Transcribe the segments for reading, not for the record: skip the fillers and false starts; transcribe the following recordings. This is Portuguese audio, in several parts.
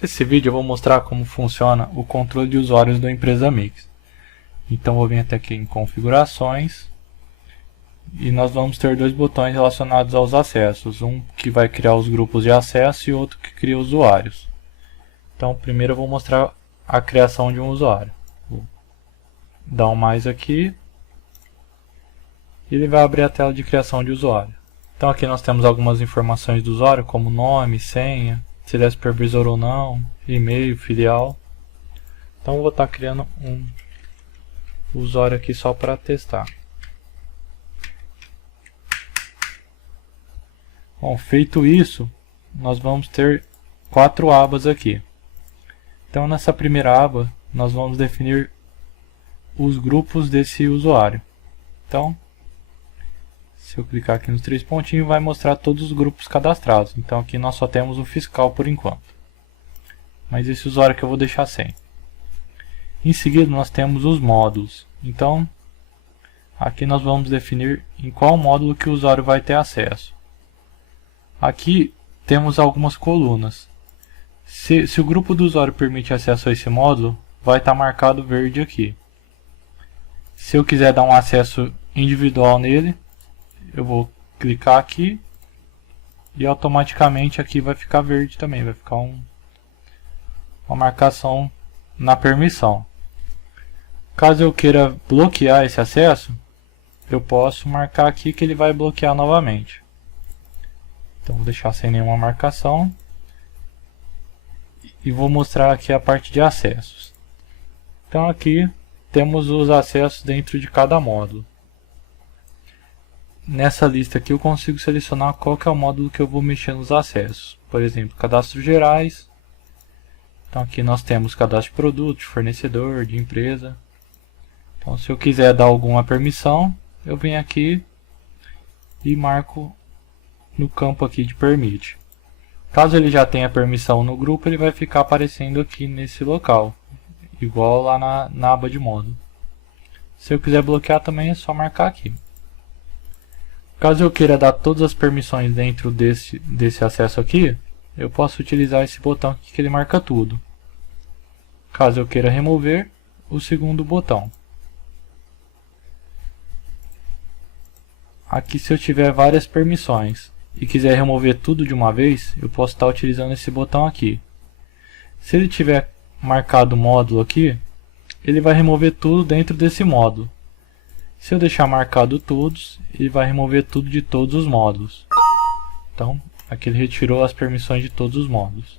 Nesse vídeo eu vou mostrar como funciona o controle de usuários da Empresa Mix. Então vou vir até aqui em configurações e nós vamos ter dois botões relacionados aos acessos, um que vai criar os grupos de acesso e outro que cria usuários. Então primeiro eu vou mostrar a criação de um usuário. Vou dar um mais aqui e ele vai abrir a tela de criação de usuário. Então aqui nós temos algumas informações do usuário, como nome, senha, se ele é supervisor ou não, e-mail, filial. Então eu vou estar criando um usuário aqui só para testar. Bom, feito isso, nós vamos ter 4 abas aqui. Então nessa primeira aba, nós vamos definir os grupos desse usuário. Então, se eu clicar aqui nos 3 pontinhos, vai mostrar todos os grupos cadastrados. Então aqui nós só temos o fiscal por enquanto. Mas esse usuário aqui eu vou deixar sem. Em seguida nós temos os módulos. Então, aqui nós vamos definir em qual módulo que o usuário vai ter acesso. Aqui temos algumas colunas. Se o grupo do usuário permite acesso a esse módulo, vai estar marcado verde aqui. Se eu quiser dar um acesso individual nele, eu vou clicar aqui e automaticamente aqui vai ficar verde também, vai ficar uma marcação na permissão. Caso eu queira bloquear esse acesso, eu posso marcar aqui que ele vai bloquear novamente. Então vou deixar sem nenhuma marcação e vou mostrar aqui a parte de acessos. Então aqui temos os acessos dentro de cada módulo. Nessa lista aqui eu consigo selecionar qual que é o módulo que eu vou mexer nos acessos. Por exemplo, cadastros gerais. Então aqui nós temos cadastro de produto, de fornecedor, de empresa. Então se eu quiser dar alguma permissão, eu venho aqui e marco no campo aqui de permite. Caso ele já tenha permissão no grupo, ele vai ficar aparecendo aqui nesse local, igual lá na aba de módulo. Se eu quiser bloquear também é só marcar aqui. Caso eu queira dar todas as permissões dentro desse acesso aqui, eu posso utilizar esse botão aqui que ele marca tudo. Caso eu queira remover, o segundo botão. Aqui, se eu tiver várias permissões e quiser remover tudo de uma vez, eu posso estar utilizando esse botão aqui. Se ele tiver marcado o módulo aqui, ele vai remover tudo dentro desse módulo. Se eu deixar marcado todos, ele vai remover tudo de todos os módulos. Então, aqui ele retirou as permissões de todos os módulos.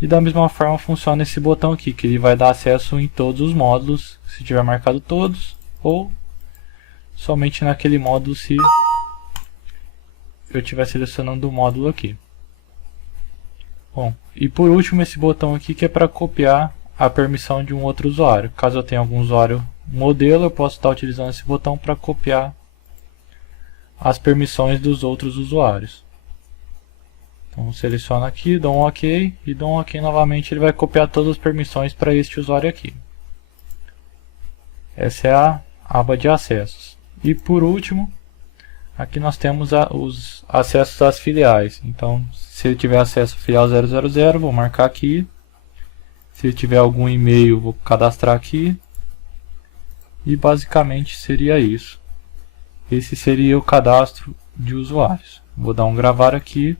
E da mesma forma funciona esse botão aqui, que ele vai dar acesso em todos os módulos, se tiver marcado todos, ou somente naquele módulo se eu estiver selecionando o módulo aqui. Bom, e por último esse botão aqui que é para copiar a permissão de um outro usuário. Caso eu tenha algum usuário modelo, eu posso estar utilizando esse botão para copiar as permissões dos outros usuários. Então seleciono aqui, dou um OK e dou um OK novamente, ele vai copiar todas as permissões para este usuário aqui. Essa é a aba de acessos. E por último, aqui nós temos os acessos às filiais. Então, se ele tiver acesso à filial 000, vou marcar aqui. Se ele tiver algum e-mail, vou cadastrar aqui. E basicamente seria isso. Esse seria o cadastro de usuários. Vou dar um gravar aqui.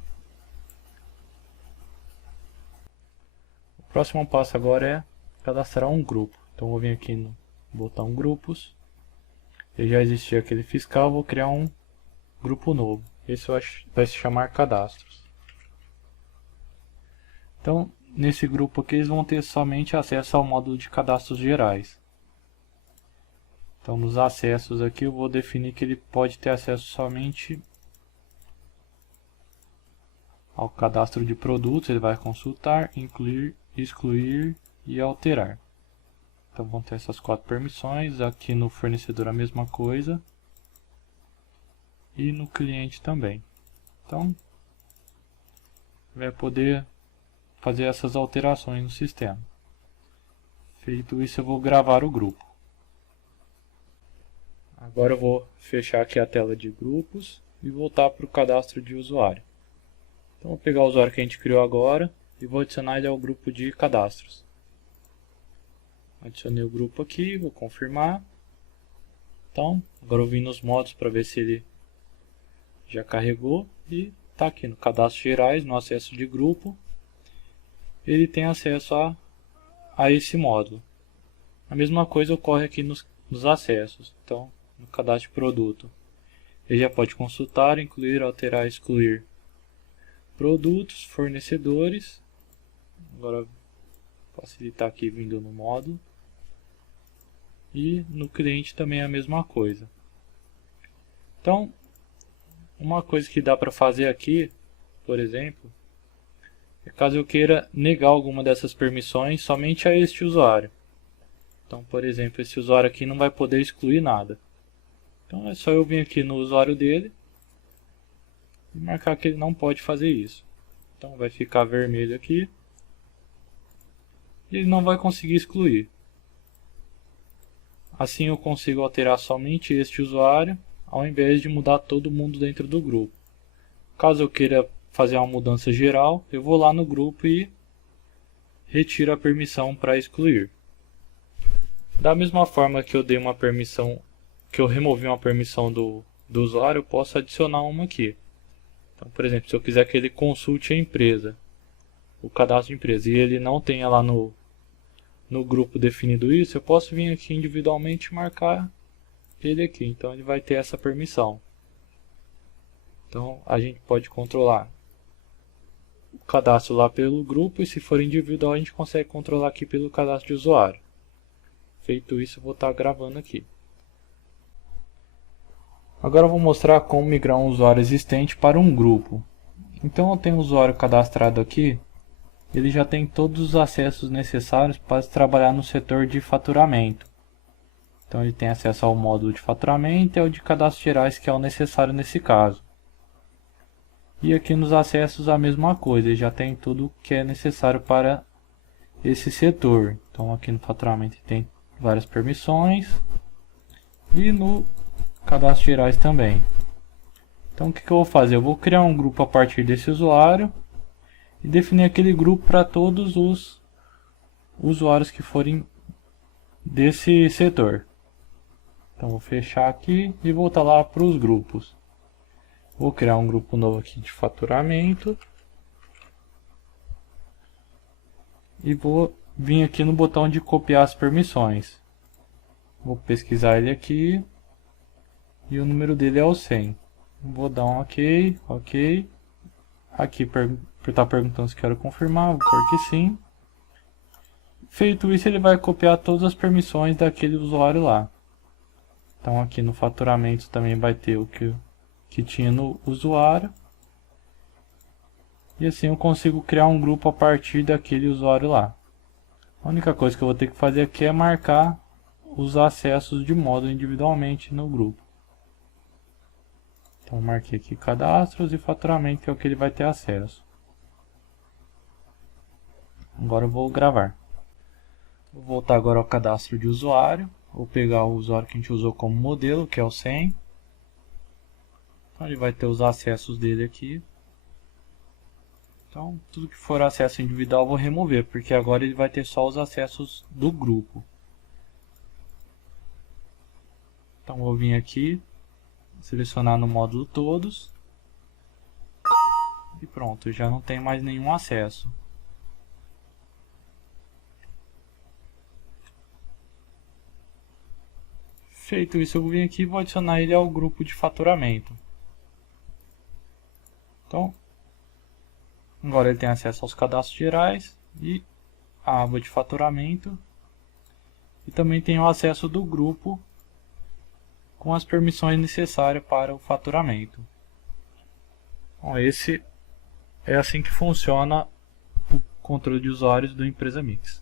O próximo passo agora é cadastrar um grupo. Então vou vir aqui no botão grupos. E já existia aquele fiscal, vou criar um grupo novo. Esse vai se chamar cadastros. Então, nesse grupo aqui eles vão ter somente acesso ao módulo de cadastros gerais. Então, nos acessos aqui eu vou definir que ele pode ter acesso somente ao cadastro de produtos. Ele vai consultar, incluir, excluir e alterar. Então vão ter essas 4 permissões. Aqui no fornecedor a mesma coisa. E no cliente também. Então, vai poder fazer essas alterações no sistema. Feito isso, eu vou gravar o grupo. Agora eu vou fechar aqui a tela de grupos e voltar para o cadastro de usuário. Então, vou pegar o usuário que a gente criou agora, e vou adicionar ele ao grupo de cadastros. Adicionei o grupo aqui, vou confirmar. Então, agora eu vim nos modos para ver se ele já carregou e está aqui no cadastro gerais, no acesso de grupo. Ele tem acesso a esse módulo. A mesma coisa ocorre aqui nos acessos. Então, no cadastro de produto, ele já pode consultar, incluir, alterar, excluir produtos, fornecedores. Agora, facilitar aqui vindo no módulo. E no cliente também é a mesma coisa. Então, uma coisa que dá para fazer aqui, por exemplo, é caso eu queira negar alguma dessas permissões somente a este usuário. Então, por exemplo, esse usuário aqui não vai poder excluir nada. Então é só eu vir aqui no usuário dele e marcar que ele não pode fazer isso. Então vai ficar vermelho aqui e ele não vai conseguir excluir. Assim eu consigo alterar somente este usuário, ao invés de mudar todo mundo dentro do grupo. Caso eu queira fazer uma mudança geral, eu vou lá no grupo e retiro a permissão para excluir. Da mesma forma que eu dei uma permissão, que eu removi uma permissão do usuário, eu posso adicionar uma aqui. Então, por exemplo, se eu quiser que ele consulte a empresa, o cadastro de empresa, e ele não tenha lá no grupo definido isso, eu posso vir aqui individualmente e marcar ele aqui. Então ele vai ter essa permissão. Então a gente pode controlar o cadastro lá pelo grupo, e se for individual a gente consegue controlar aqui pelo cadastro de usuário. Feito isso, eu vou estar gravando aqui. Agora eu vou mostrar como migrar um usuário existente para um grupo. Então eu tenho um usuário cadastrado aqui. Ele já tem todos os acessos necessários para trabalhar no setor de faturamento. Então ele tem acesso ao módulo de faturamento e ao de cadastros gerais, que é o necessário nesse caso. E aqui nos acessos a mesma coisa, ele já tem tudo que é necessário para esse setor. Então aqui no faturamento tem várias permissões e no cadastros gerais também. Então o que eu vou fazer? Eu vou criar um grupo a partir desse usuário e definir aquele grupo para todos os usuários que forem desse setor. Então vou fechar aqui e voltar lá para os grupos. Vou criar um grupo novo aqui de faturamento e vou vir aqui no botão de copiar as permissões. Vou pesquisar ele aqui e o número dele é o 100. Vou dar um OK, OK. Aqui por estar perguntando se quero confirmar, vou pôr que sim. Feito isso, ele vai copiar todas as permissões daquele usuário lá. Então aqui no faturamento também vai ter o que tinha no usuário. E assim eu consigo criar um grupo a partir daquele usuário lá. A única coisa que eu vou ter que fazer aqui é marcar os acessos de módulo individualmente no grupo. Então marquei aqui cadastros e faturamento, que é o que ele vai ter acesso. Agora eu vou gravar. Vou voltar agora ao cadastro de usuário. Vou pegar o usuário que a gente usou como modelo, que é o 100. Então ele vai ter os acessos dele aqui. Então tudo que for acesso individual eu vou remover, porque agora ele vai ter só os acessos do grupo. Então vou vir aqui, selecionar no módulo todos. E pronto, já não tem mais nenhum acesso. Feito isso, eu vou vir aqui e vou adicionar ele ao grupo de faturamento. Então, agora ele tem acesso aos cadastros gerais e a aba de faturamento. E também tem o acesso do grupo com as permissões necessárias para o faturamento. Bom, esse é assim que funciona o controle de usuários do Empresa Mix.